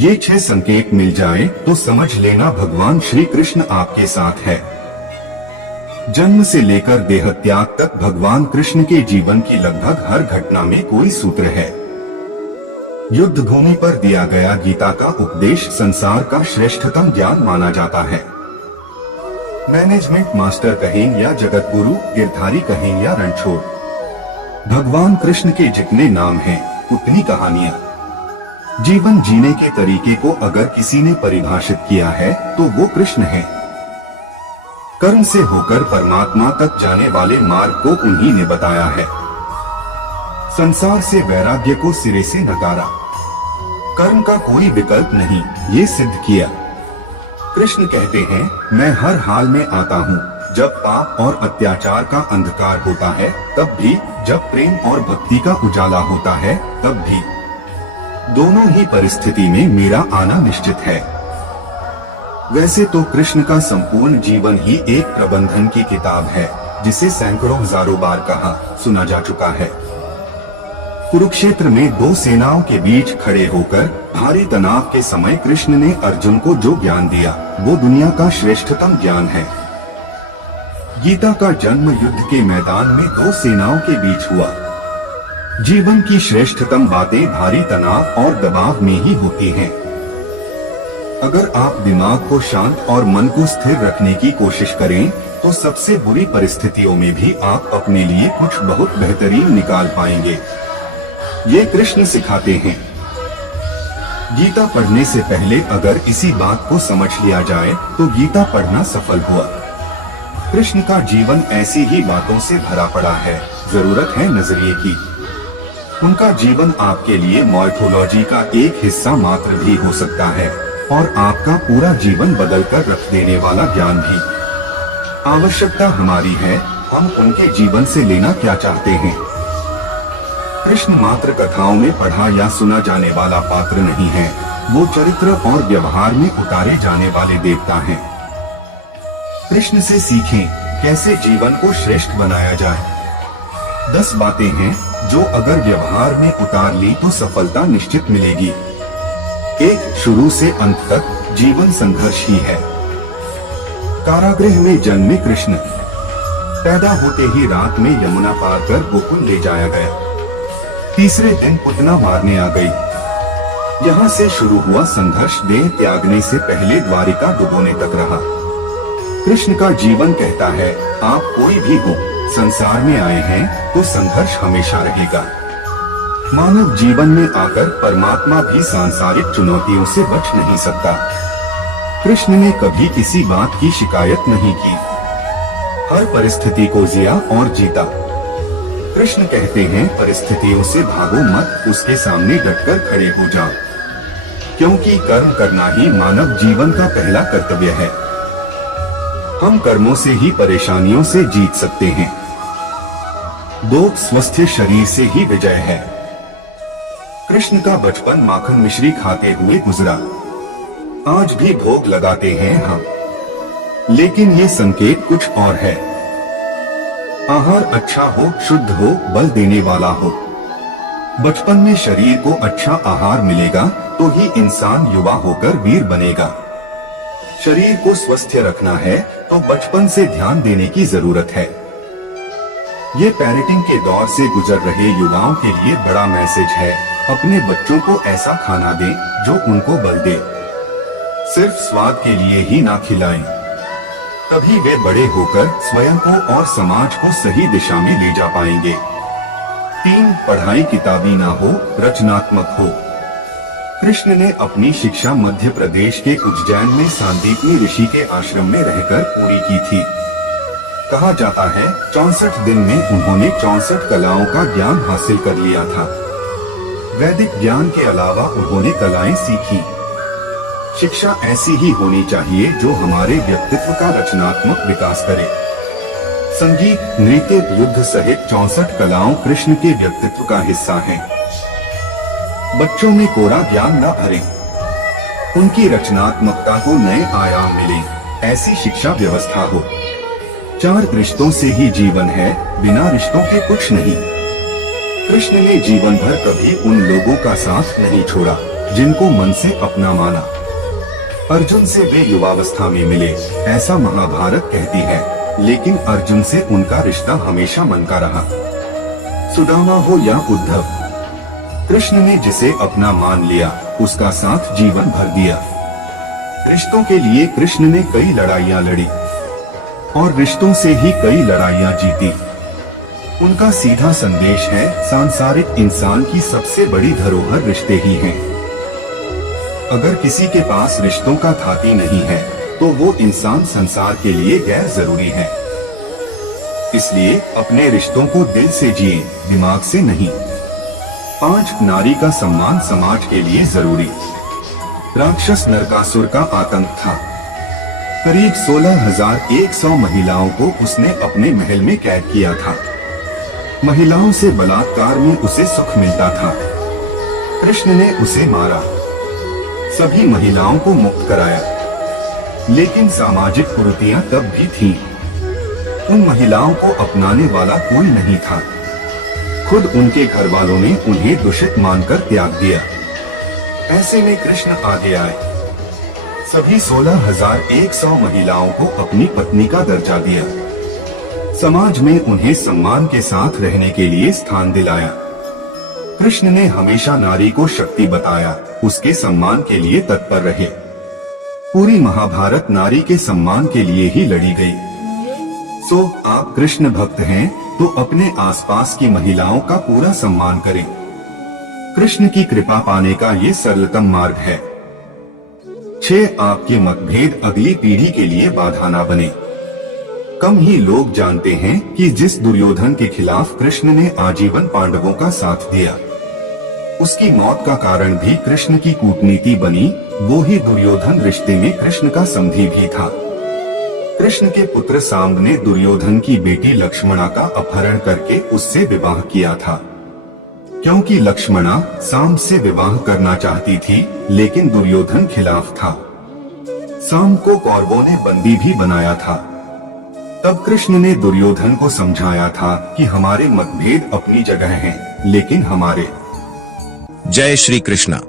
ये 6 संकेत मिल जाए तो समझ लेना भगवान श्री कृष्ण आपके साथ है। जन्म से लेकर देह त्याग तक भगवान कृष्ण के जीवन की लगभग हर घटना में कोई सूत्र है। युद्ध भूमि पर दिया गया गीता का उपदेश संसार का श्रेष्ठतम ज्ञान माना जाता है। मैनेजमेंट मास्टर कहें या जगत गुरु, गिरधारी कहें या रणछोड़, भगवान कृष्ण के जितने नाम हैं, उतनी कहानियां। जीवन जीने के तरीके को अगर किसी ने परिभाषित किया है तो वो कृष्ण है। कर्म से होकर परमात्मा तक जाने वाले मार्ग को उन्हीं ने बताया है। संसार से वैराग्य को सिरे से नकारा, कर्म का कोई विकल्प नहीं, ये सिद्ध किया। कृष्ण कहते हैं, मैं हर हाल में आता हूँ, जब पाप और अत्याचार का अंधकार होता है तब भी, जब प्रेम और भक्ति का उजाला होता है तब भी। दोनों ही परिस्थिति में मेरा आना निश्चित है। वैसे तो कृष्ण का संपूर्ण जीवन ही एक प्रबंधन की किताब है, जिसे सैकड़ों हजारों बार कहा सुना जा चुका है। कुरुक्षेत्र में 2 सेनाओं के बीच खड़े होकर भारी तनाव के समय कृष्ण ने अर्जुन को जो ज्ञान दिया, वो दुनिया का श्रेष्ठतम ज्ञान है। गीता का जन्म युद्ध के मैदान में 2 सेनाओं के बीच हुआ। जीवन की श्रेष्ठतम बातें भारी तनाव और दबाव में ही होती हैं। अगर आप दिमाग को शांत और मन को स्थिर रखने की कोशिश करें, तो सबसे बुरी परिस्थितियों में भी आप अपने लिए कुछ बहुत बेहतरीन निकाल पाएंगे। ये कृष्ण सिखाते हैं। गीता पढ़ने से पहले अगर इसी बात को समझ लिया जाए तो गीता पढ़ना सफल हुआ। कृष्ण का जीवन ऐसी ही बातों से भरा पड़ा है, जरूरत है नजरिए की। उनका जीवन आपके लिए माइथोलॉजी का एक हिस्सा मात्र भी हो सकता है और आपका पूरा जीवन बदल कर रख देने वाला ज्ञान भी। आवश्यकता हमारी है, हम उनके जीवन से लेना क्या चाहते हैं। कृष्ण मात्र कथाओं में पढ़ा या सुना जाने वाला पात्र नहीं है, वो चरित्र और व्यवहार में उतारे जाने वाले देवता हैं। कृष्ण से सीखें कैसे जीवन को श्रेष्ठ बनाया जाए। 10 बातें हैं जो अगर व्यवहार में उतार ली तो सफलता निश्चित मिलेगी। 1. शुरू से अंत तक जीवन संघर्ष ही है। कारागृह में जन्मे कृष्ण, पैदा होते ही रात में यमुना पार कर गोकुल ले जाया गया। तीसरे दिन पुतना मारने आ गई। यहाँ से शुरू हुआ संघर्ष देह त्यागने से पहले द्वारिका डुबोने तक रहा। कृष्ण का जीवन कहता है, आप कोई भी हो, संसार में आए हैं तो संघर्ष हमेशा रहेगा। मानव जीवन में आकर परमात्मा भी सांसारिक चुनौतियों से बच नहीं सकता। कृष्ण ने कभी किसी बात की शिकायत नहीं की, हर परिस्थिति को जिया और जीता। कृष्ण कहते हैं, परिस्थितियों से भागो मत, उसके सामने डटकर खड़े हो जाओ, क्योंकि कर्म करना ही मानव जीवन का पहला कर्तव्य है। हम कर्मों से ही परेशानियों से जीत सकते हैं। 2. स्वस्थ शरीर से ही विजय है। कृष्ण का बचपन माखन मिश्री खाते हुए गुजरा। आज भी भोग लगाते हैं हम, लेकिन ये संकेत कुछ और है। आहार अच्छा हो, शुद्ध हो, बल देने वाला हो। बचपन में शरीर को अच्छा आहार मिलेगा तो ही इंसान युवा होकर वीर बनेगा। शरीर को स्वस्थ रखना है तो बचपन से ध्यान देने की जरूरत है। ये पेरेंटिंग के दौर से गुजर रहे युवाओं के लिए बड़ा मैसेज है। अपने बच्चों को ऐसा खाना दें जो उनको बल दे, सिर्फ स्वाद के लिए ही ना खिलाएं। तभी वे बड़े होकर स्वयं को और समाज को सही दिशा में ले जा पाएंगे। 3. पढ़ाई किताबी ना हो, रचनात्मक हो। कृष्ण ने अपनी शिक्षा मध्य प्रदेश के उज्जैन में सांदीपनी ऋषि के आश्रम में रहकर पूरी की थी। कहा जाता है 64 दिन में उन्होंने 64 कलाओं का ज्ञान हासिल कर लिया था। वैदिक ज्ञान के अलावा उन्होंने कलाएं सीखी। शिक्षा ऐसी ही होनी चाहिए जो हमारे व्यक्तित्व का रचनात्मक विकास करे। संगीत, नृत्य, युद्ध सहित 64 कलाओं कृष्ण के व्यक्तित्व का हिस्सा हैं। बच्चों में कोरा ज्ञान न भरें, उनकी रचनात्मकता को नए आयाम मिले, ऐसी शिक्षा व्यवस्था हो। 4 रिश्तों से ही जीवन है, बिना रिश्तों के कुछ नहीं। कृष्ण ने जीवन भर कभी उन लोगों का साथ नहीं छोड़ा जिनको मन से अपना माना। अर्जुन से वे युवावस्था में मिले, ऐसा महाभारत कहती है, लेकिन अर्जुन से उनका रिश्ता हमेशा मन का रहा। सुदामा हो या उद्धव, कृष्ण ने जिसे अपना मान लिया उसका साथ जीवन भर दिया। रिश्तों के लिए कृष्ण ने कई लड़ाइयां लड़ी और रिश्तों से ही कई लड़ाइयां जीती। उनका सीधा संदेश है, सांसारिक इंसान की सबसे बड़ी धरोहर रिश्ते ही हैं। अगर किसी के पास रिश्तों का धाती नहीं है तो वो इंसान संसार के लिए गैर जरूरी है। इसलिए अपने रिश्तों को दिल से जिए, दिमाग से नहीं। 5 नारी का सम्मान समाज के लिए जरूरी। राक्षस नरकासुर का आतंक था। करीब 16,100 महिलाओं को उसने अपने महल में कैद किया था। महिलाओं से बलात्कार में उसे सुख मिलता था। कृष्ण ने उसे मारा, सभी महिलाओं को मुक्त कराया। लेकिन सामाजिक कुरीतियां तब भी थीं। उन महिलाओं को अपनाने वाला कोई नहीं था। खुद उनके घर वालों ने उन्हें दूषित मानकर त्याग दिया। ऐसे में कृष्ण आगे आए, सभी 16,100 महिलाओं को अपनी पत्नी का दर्जा दिया। समाज में उन्हें सम्मान के साथ रहने के लिए स्थान दिलाया। कृष्ण ने हमेशा नारी को शक्ति बताया, उसके सम्मान के लिए तत्पर रहे। पूरी महाभारत नारी के सम्मान के लिए ही लड़ी गई। सो आप कृष्ण भक्त हैं तो अपने आसपास की महिलाओं का पूरा सम्मान करें। कृष्ण की कृपा पाने का ये सरलतम मार्ग है। 6 आपके मतभेद अगली पीढ़ी के लिए बाधा ना बने। कम ही लोग जानते हैं कि जिस दुर्योधन के खिलाफ कृष्ण ने आजीवन पांडवों का साथ दिया, उसकी मौत का कारण भी कृष्ण की कूटनीति बनी। वो ही दुर्योधन रिश्ते में कृष्ण का समधी भी था। कृष्ण के पुत्र सांब ने दुर्योधन की बेटी लक्ष्मणा का अपहरण करके उससे विवाह किया था, क्योंकि लक्ष्मणा सांब से विवाह करना चाहती थी, लेकिन दुर्योधन खिलाफ था। सांब को कौरवों ने बंदी भी बनाया था। तब कृष्ण ने दुर्योधन को समझाया था कि हमारे मतभेद अपनी जगह हैं, लेकिन हमारे। जय श्री कृष्णा।